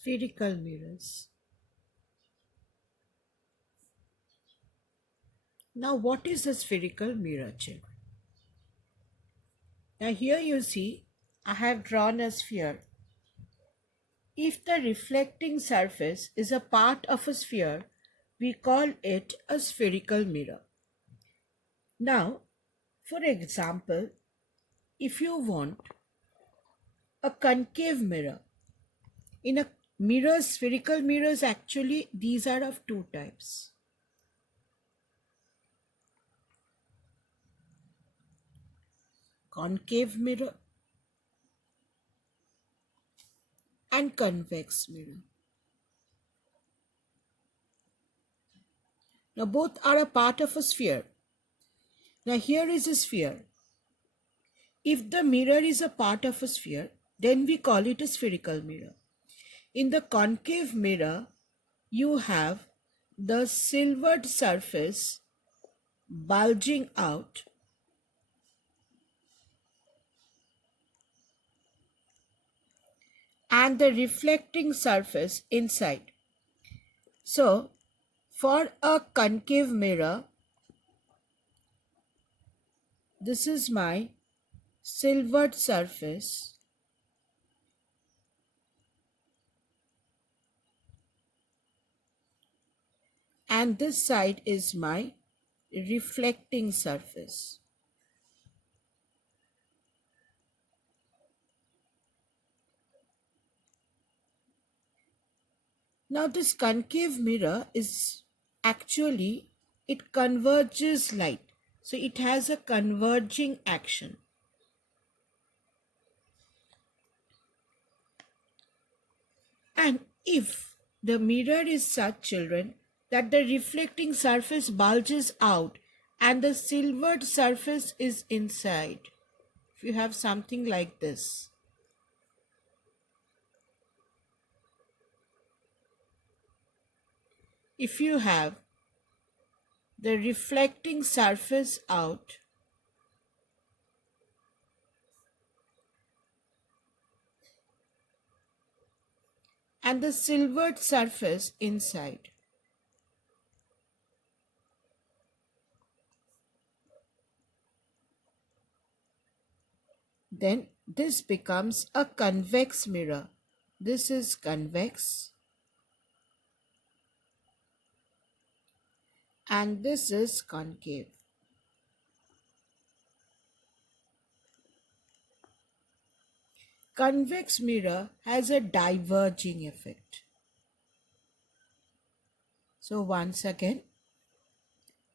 Spherical mirrors. Now, what is a spherical mirror, children? Now, here you see, I have drawn a sphere. If the reflecting surface is a part of a sphere, we call it a spherical mirror. Now, for example, if you want a concave mirror, in a mirror, spherical mirrors, actually, these are of two types. Concave mirror and convex mirror. Now both are a part of a sphere. Now here is a sphere. If the mirror is a part of a sphere, then we call it a spherical mirror. In the concave mirror, you have the silvered surface bulging out and the reflecting surface inside. So, for a concave mirror, this is my silvered surface and this side is my reflecting surface. Now this concave mirror is actually, it converges light. So it has a converging action. And if the mirror is such, children, that the reflecting surface bulges out and the silvered surface is inside, if you have something like this, if you have the reflecting surface out and the silvered surface inside, then this becomes a convex mirror. This is convex and this is concave. Convex mirror has a diverging effect. So once again,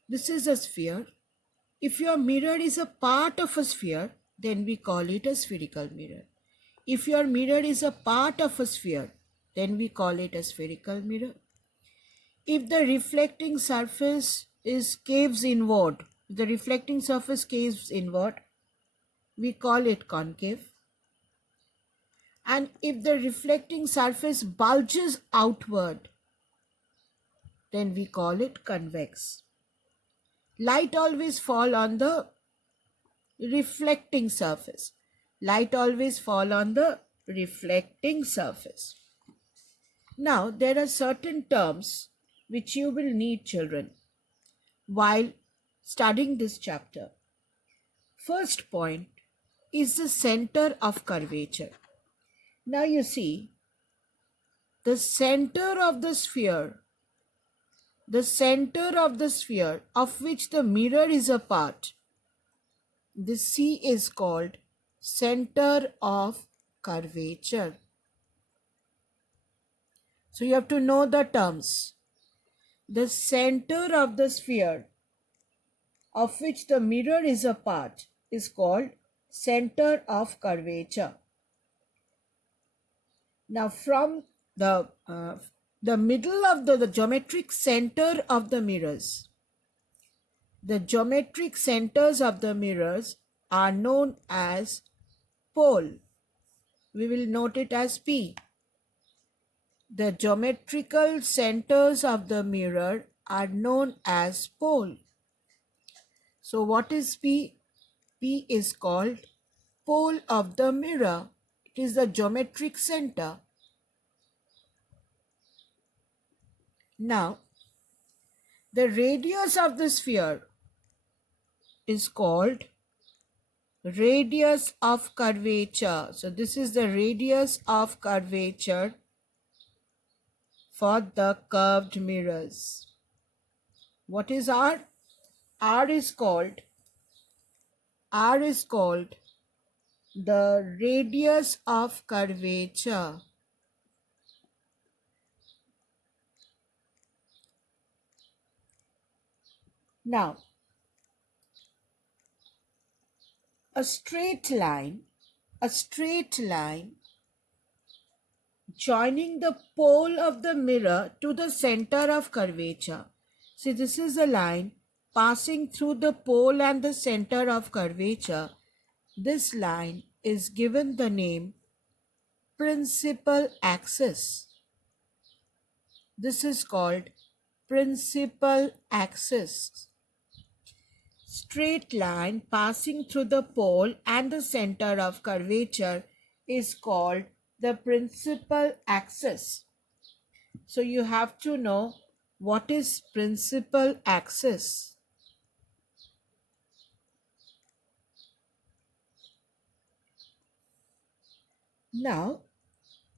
this is a sphere. If your mirror is a part of a sphere, then we call it a spherical mirror. If your mirror is a part of a sphere, then we call it a spherical mirror. If the reflecting surface caves inward, we call it concave. And if the reflecting surface bulges outward, then we call it convex. Light always falls on the reflecting surface. Light always falls on the reflecting surface. Now, there are certain terms which you will need, children, while studying this chapter. First point is the center of curvature. Now you see, the center of the sphere of which the mirror is a part, this C is called center of curvature. So you have to know the terms. The center of the sphere of which the mirror is a part is called center of curvature. Now from the middle of the geometric center of the mirrors, the geometric centers of the mirrors are known as pole. We will note it as P. The geometrical centers of the mirror are known as pole. So what is P? P is called pole of the mirror. It is the geometric center. Now, the radius of the sphere is called radius of curvature. So this is the radius of curvature for the curved mirrors. What is R? R is called the radius of curvature. Now, a straight line joining the pole of the mirror to the center of curvature. See, this is a line passing through the pole and the center of curvature. This line is given the name principal axis. This is called principal axis. Straight line passing through the pole and the center of curvature is called the principal axis. So you have to know what is principal axis. Now,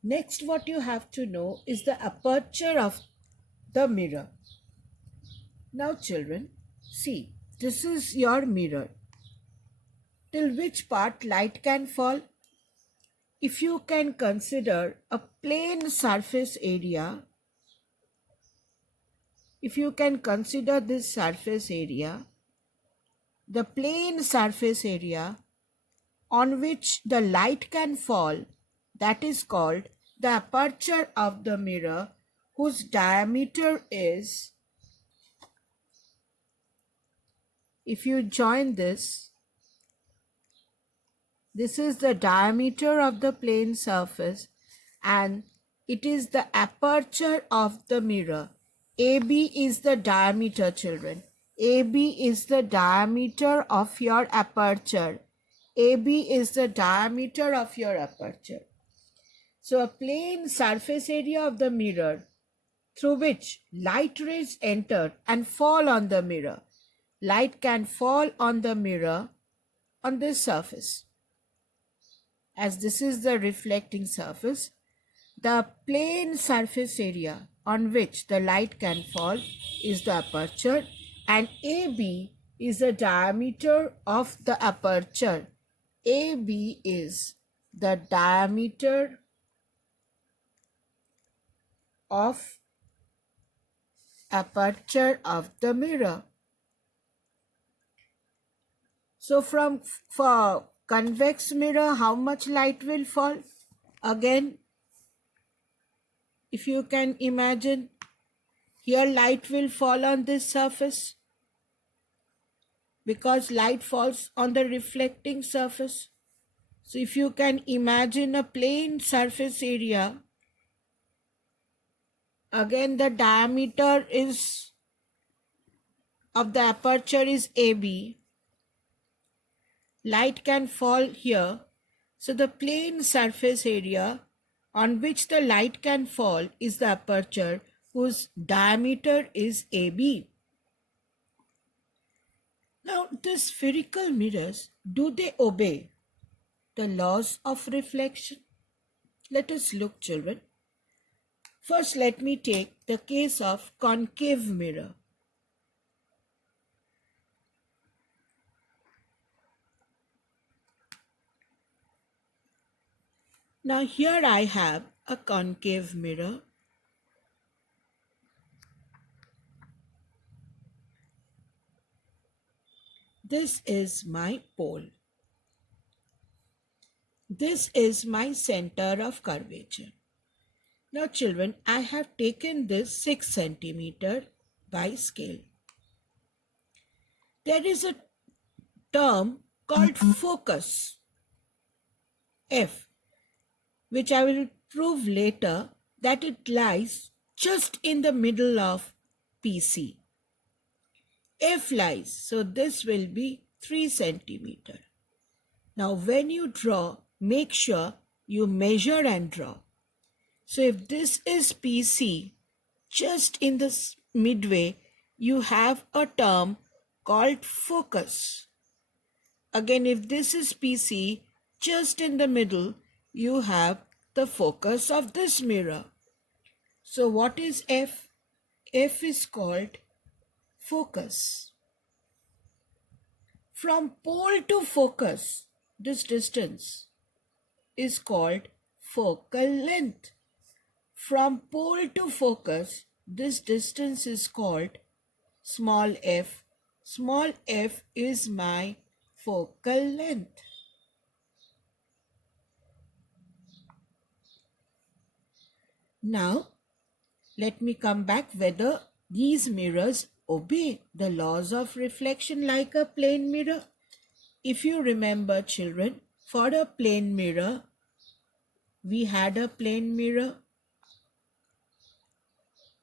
next what you have to know is the aperture of the mirror. Now children, see, this is your mirror. Till which part light can fall? If you can consider a plane surface area, the plane surface area on which the light can fall, that is called the aperture of the mirror, whose diameter is, if you join this is the diameter of the plane surface and it is the aperture of the mirror. AB is the diameter, children. AB is the diameter of your aperture. AB is the diameter of your aperture. So a plane surface area of the mirror through which light rays enter and fall on the mirror. Light can fall on the mirror on this surface. As this is the reflecting surface, the plane surface area on which the light can fall is the aperture, and AB is the diameter of the aperture. AB is the diameter of aperture of the mirror. So for convex mirror, how much light will fall? Again, if you can imagine, here light will fall on this surface because light falls on the reflecting surface. So if you can imagine a plane surface area, again the diameter of the aperture is AB. Light can fall here. So the plane surface area on which the light can fall is the aperture, whose diameter is AB. Now, the spherical mirrors, do they obey the laws of reflection? Let us look, children. First, let me take the case of concave mirror. Now, here I have a concave mirror. This is my pole. This is my center of curvature. Now children, I have taken this 6 centimeter by scale. There is a term called focus, F, which I will prove later that it lies just in the middle of PC. F lies, so this will be 3 centimeter. Now when you draw, make sure you measure and draw. So if this is PC, just in the midway, you have a term called focus. Again, if this is PC, just in the middle, you have the focus of this mirror. So what is F? F is called focus. From pole to focus, this distance is called focal length. From pole to focus, this distance is called small f. Small f is my focal length. Now, let me come back whether these mirrors obey the laws of reflection like a plane mirror. If you remember, children, for a plane mirror, we had a plane mirror,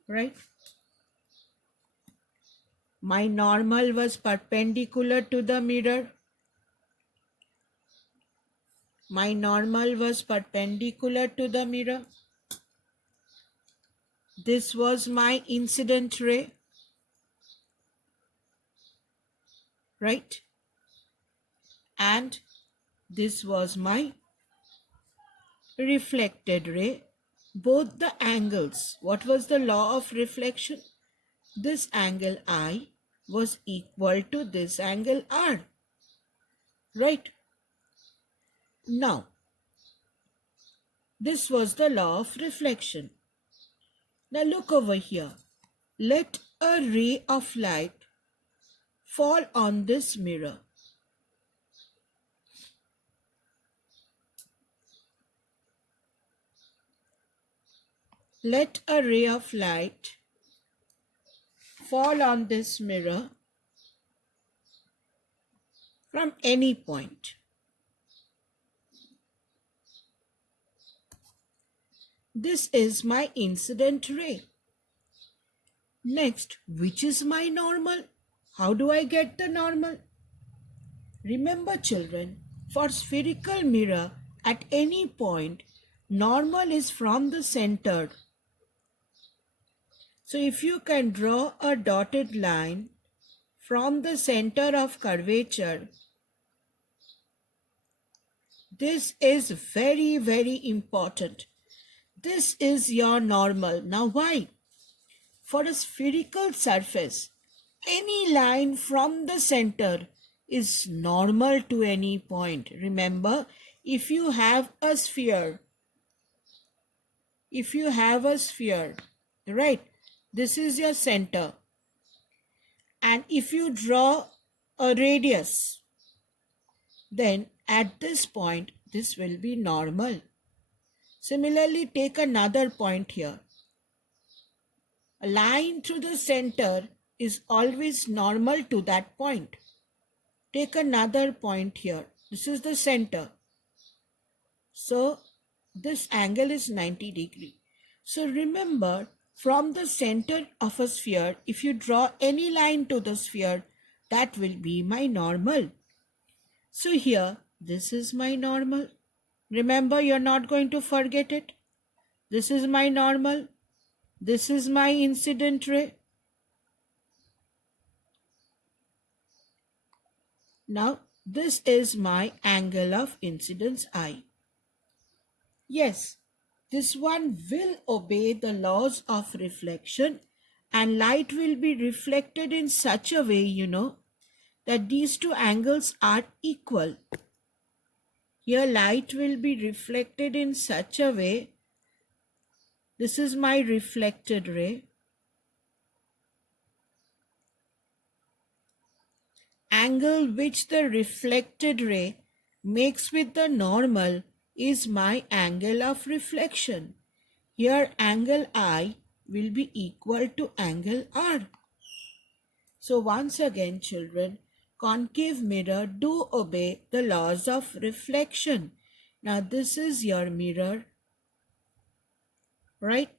right? My normal was perpendicular to the mirror. My normal was perpendicular to the mirror. This was my incident ray, right? And this was my reflected ray. Both the angles, what was the law of reflection? This angle I was equal to this angle R, right? Now, this was the law of reflection. Now look over here. Let a ray of light fall on this mirror. Let a ray of light fall on this mirror from any point. This is my incident ray. Next, which is my normal? How do I get the normal? Remember, children, for spherical mirror at any point, normal is from the center. So if you can draw a dotted line from the center of curvature, this is very, very important. This is your normal. Now why? For a spherical surface, any line from the center is normal to any point. Remember, if you have a sphere, right, this is your center. And if you draw a radius, then at this point, this will be normal. Similarly, take another point here. A line through the center is always normal to that point. Take another point here. This is the center. So this angle is 90 degree. So remember, from the center of a sphere, if you draw any line to the sphere, that will be my normal. So here, this is my normal. Remember, you're not going to forget it. This is my normal. This is my incident ray. Now, this is my angle of incidence I. Yes, this one will obey the laws of reflection, and light will be reflected in such a way, that these two angles are equal. Here light will be reflected in such a way. This is my reflected ray. Angle which the reflected ray makes with the normal is my angle of reflection. Here angle I will be equal to angle R. So once again, children, concave mirror do obey the laws of reflection. Now this is your mirror, right?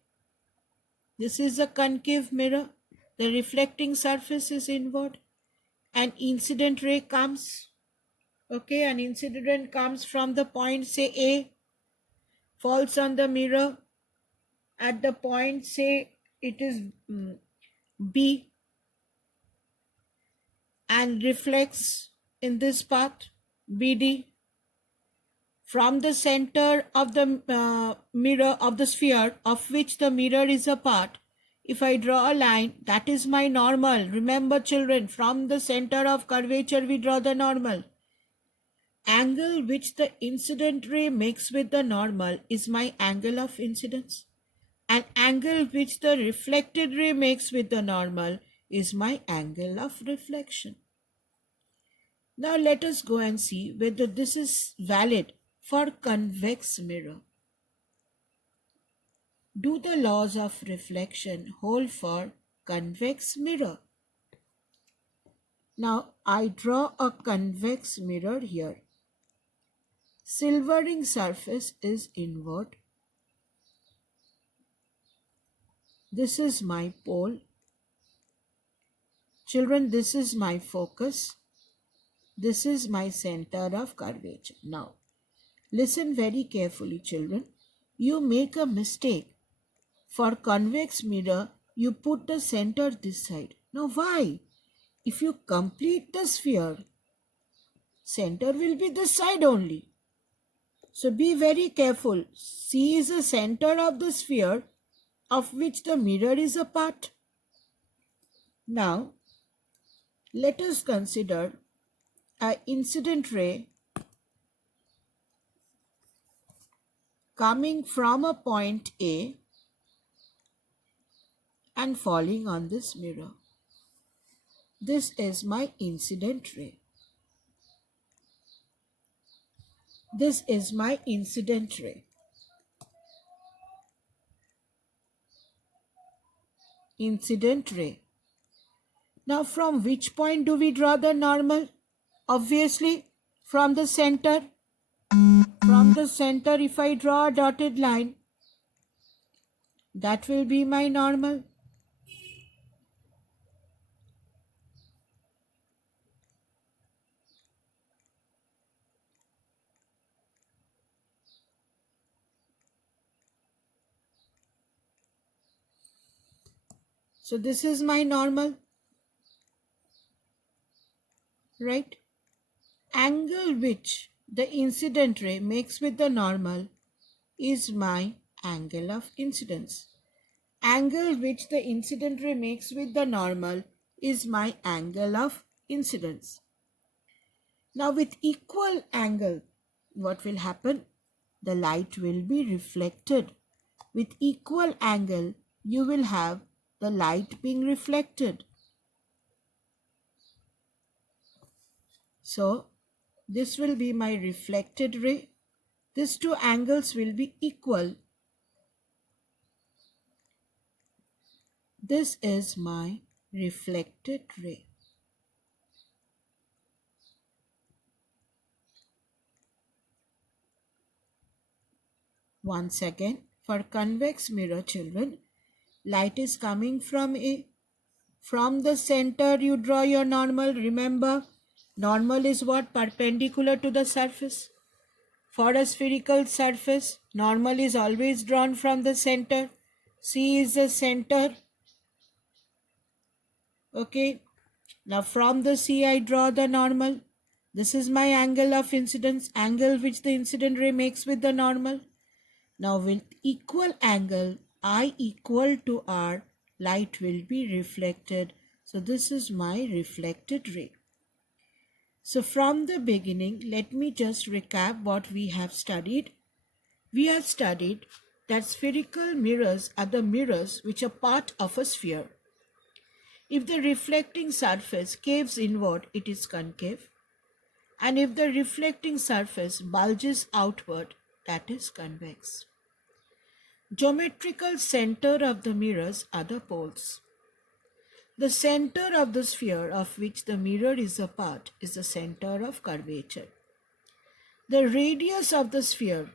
This is a concave mirror. The reflecting surface is inward. An incident ray comes. Okay, an incident comes from the point, say A, falls on the mirror at the point, say it is B and reflects in this path BD from the center of the mirror of the sphere of which the mirror is a part. If I draw a line, that is my normal. Remember children, from the center of curvature we draw the normal. Angle which the incident ray makes with the normal is my angle of incidence. And angle which the reflected ray makes with the normal is my angle of reflection. Now let us go and see whether this is valid for convex mirror. Do the laws of reflection hold for convex mirror? Now I draw a convex mirror here. Silvering surface is inward. This is my pole. Children, this is my focus. This is my center of curvature. Now, listen very carefully, children. You make a mistake. For convex mirror, you put the center this side. Now, why? If you complete the sphere, center will be this side only. So, be very careful. C is the center of the sphere of which the mirror is a part. Now, let us consider an incident ray coming from a point A and falling on this mirror. This is my incident ray. This is my incident ray. Incident ray. Now from which point do we draw the normal? Obviously from the center. From the center, if I draw a dotted line, that will be my normal. So this is my normal, right? Angle which the incident ray makes with the normal is my angle of incidence. Angle which the incident ray makes with the normal is my angle of incidence. Now with equal angle, what will happen? The light will be reflected. With equal angle, you will have the light being reflected. So, this will be my reflected ray. These two angles will be equal. This is my reflected ray. Once again, for convex mirror children, light is coming from A. From the center you draw your normal. Remember, normal is what? Perpendicular to the surface. For a spherical surface, normal is always drawn from the center. C is the center. Okay. Now from the C I draw the normal. This is my angle of incidence, angle which the incident ray makes with the normal. Now with equal angle, I equal to R, light will be reflected. So this is my reflected ray. So from the beginning, let me just recap what we have studied. We have studied that spherical mirrors are the mirrors which are part of a sphere. If the reflecting surface caves inward, it is concave. And if the reflecting surface bulges outward, that is convex. Geometrical center of the mirrors are the poles. The center of the sphere of which the mirror is a part is the center of curvature. The radius of the sphere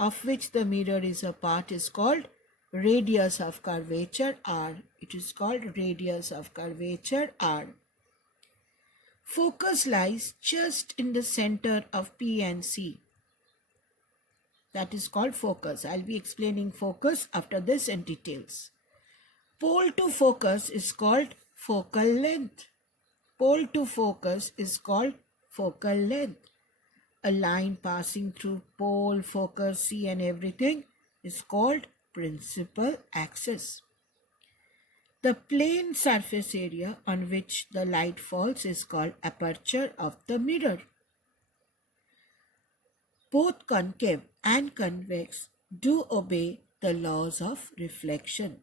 of which the mirror is a part is called radius of curvature R. It is called radius of curvature R. Focus lies just in the center of P and C. That is called focus. I'll be explaining focus after this in details. Pole to focus is called focal length. Pole to focus is called focal length. A line passing through pole, focus, C and everything is called principal axis. The plane surface area on which the light falls is called aperture of the mirror. Both concave and convex do obey the laws of reflection.